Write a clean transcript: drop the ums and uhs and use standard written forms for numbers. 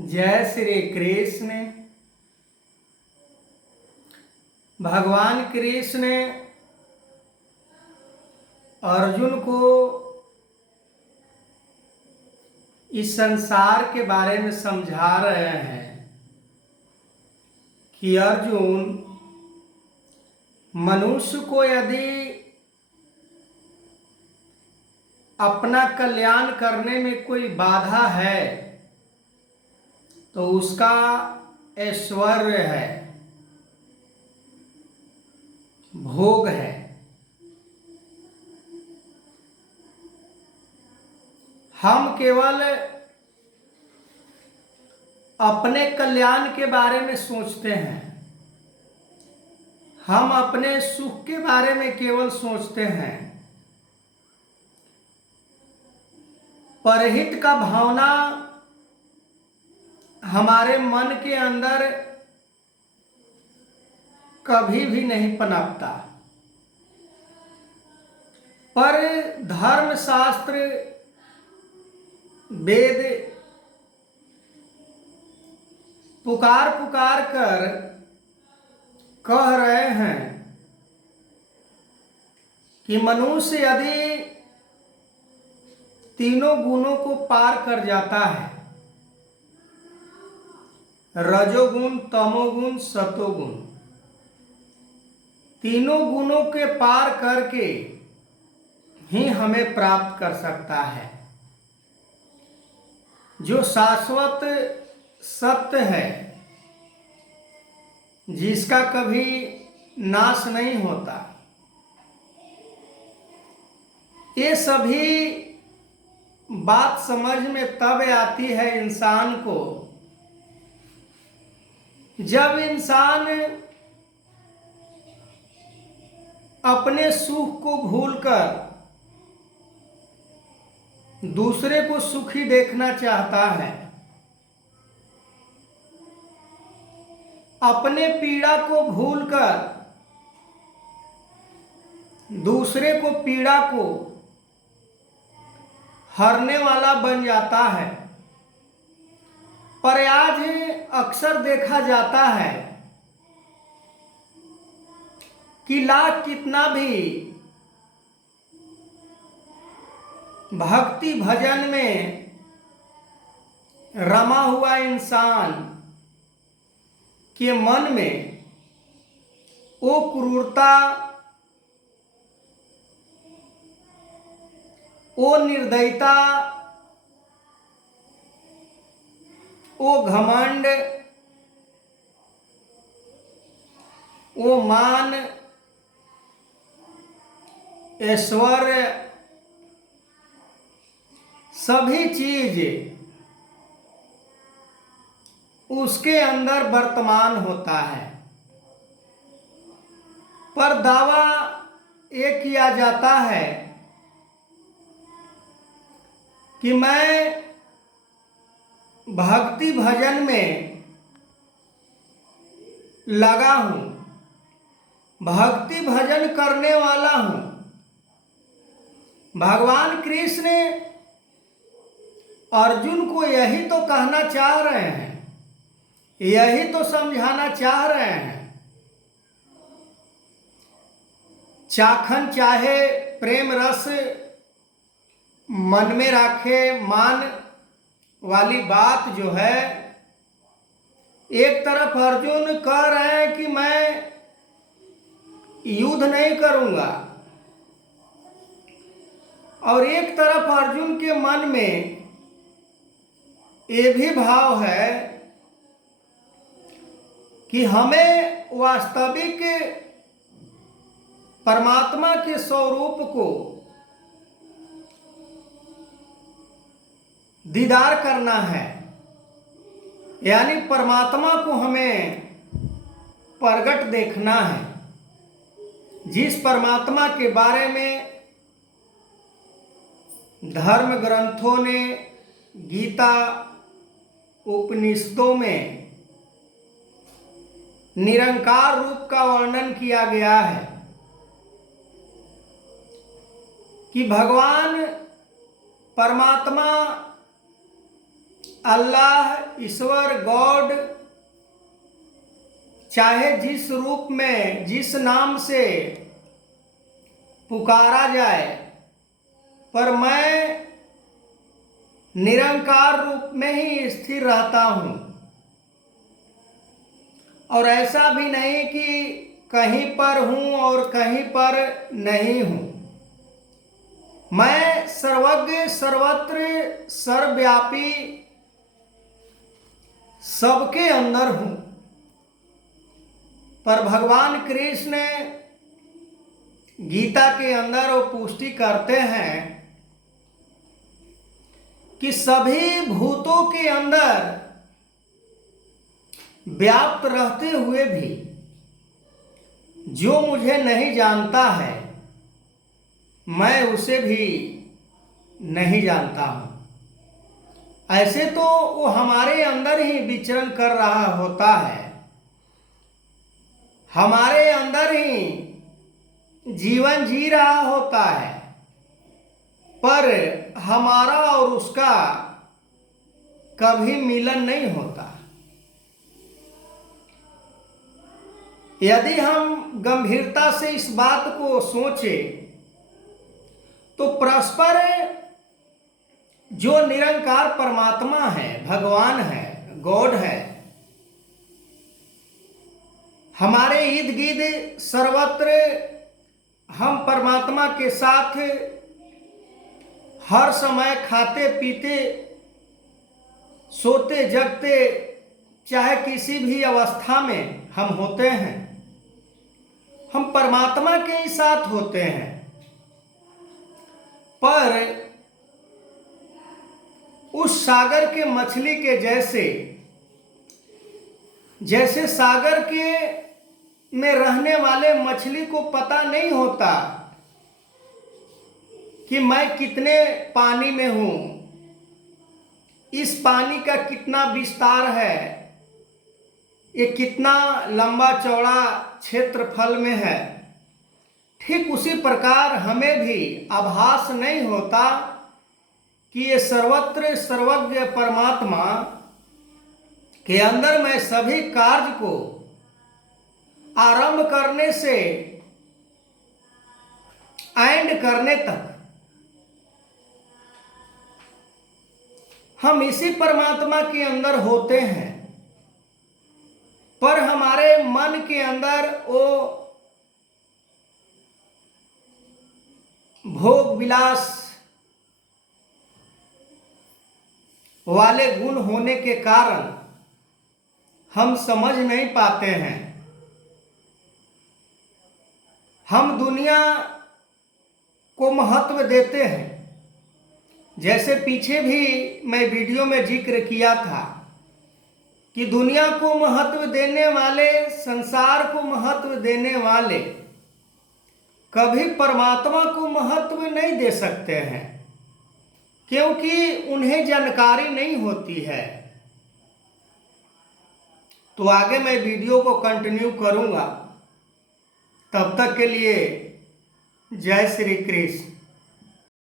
जय श्री कृष्ण। भगवान कृष्ण अर्जुन को इस संसार के बारे में समझा रहे हैं कि अर्जुन, मनुष्य को यदि अपना कल्याण करने में कोई बाधा है तो उसका ऐश्वर्य है, भोग है। हम केवल अपने कल्याण के बारे में सोचते हैं, हम अपने सुख के बारे में केवल सोचते हैं। परहित का भावना हमारे मन के अंदर कभी भी नहीं पनपता। पर धर्म शास्त्र वेद पुकार पुकार कर कह रहे हैं कि मनुष्य यदि तीनों गुणों को पार कर जाता है, रजोगुण, तमोगुण, सतोगुण, तीनों गुणों के पार करके ही हमें प्राप्त कर सकता है। जो शाश्वत सत्य है, जिसका कभी नाश नहीं होता। ये सभी बात समझ में तब आती है इंसान को जब इंसान अपने सुख को भूलकर दूसरे को सुखी देखना चाहता है, अपने पीड़ा को भूलकर दूसरे को पीड़ा को हरने वाला बन जाता है। पर आज अक्सर देखा जाता है कि लाख कितना भी भक्ति भजन में रमा हुआ इंसान के मन में वो क्रूरता, वो निर्दयता, वो घमंड, वो मान, ऐश्वर्य, सभी चीज उसके अंदर वर्तमान होता है। पर दावा ये किया जाता है कि मैं भक्ति भजन में लगा हूं, भक्ति भजन करने वाला हूं। भगवान कृष्ण अर्जुन को यही तो कहना चाह रहे हैं, यही तो समझाना चाह रहे हैं। चाखन चाहे प्रेम रस मन में रखे मान वाली बात जो है, एक तरफ अर्जुन कह रहे हैं कि मैं युद्ध नहीं करूंगा, और एक तरफ अर्जुन के मन में ये भी भाव है कि हमें वास्तविक परमात्मा के स्वरूप को दीदार करना है, यानी परमात्मा को हमें प्रगट देखना है, जिस परमात्मा के बारे में धर्म ग्रंथों ने, गीता उपनिषदों में निरंकार रूप का वर्णन किया गया है कि भगवान परमात्मा अल्लाह, ईश्वर, गॉड, चाहे जिस रूप में, जिस नाम से पुकारा जाए, पर मैं निरंकार रूप में ही स्थिर रहता हूँ। और ऐसा भी नहीं कि कहीं पर हूँ और कहीं पर नहीं हूँ। मैं सर्वज्ञ, सर्वत्र, सर्वव्यापी, सबके अंदर हूँ। पर भगवान कृष्ण गीता के अंदर वो पुष्टि करते हैं कि सभी भूतों के अंदर व्याप्त रहते हुए भी जो मुझे नहीं जानता है, मैं उसे भी नहीं जानता हूँ। ऐसे तो वो हमारे अंदर ही विचरण कर रहा होता है, हमारे अंदर ही जीवन जी रहा होता है, पर हमारा और उसका कभी मिलन नहीं होता। यदि हम गंभीरता से इस बात को सोचें तो परस्पर जो निरंकार परमात्मा है, भगवान है, गॉड है, हमारे इर्द गिर्द सर्वत्र हम परमात्मा के साथ हर समय खाते पीते, सोते जगते, चाहे किसी भी अवस्था में हम होते हैं, हम परमात्मा के ही साथ होते हैं। पर उस सागर के मछली के जैसे सागर के में रहने वाले मछली को पता नहीं होता कि मैं कितने पानी में हूं, इस पानी का कितना विस्तार है, ये कितना लंबा चौड़ा क्षेत्रफल में है। ठीक उसी प्रकार हमें भी आभास नहीं होता कि ये सर्वत्र सर्वज्ञ परमात्मा के अंदर मैं सभी कार्य को आरंभ करने से एंड करने तक हम इसी परमात्मा के अंदर होते हैं। पर हमारे मन के अंदर वो भोग विलास वाले गुण होने के कारण हम समझ नहीं पाते हैं। हम दुनिया को महत्व देते हैं, जैसे पीछे भी मैं वीडियो में जिक्र किया था कि दुनिया को महत्व देने वाले, संसार को महत्व देने वाले कभी परमात्मा को महत्व नहीं दे सकते हैं, क्योंकि उन्हें जानकारी नहीं होती है। तो आगे मैं वीडियो को कंटिन्यू करूंगा। तब तक के लिए जय श्री कृष्ण।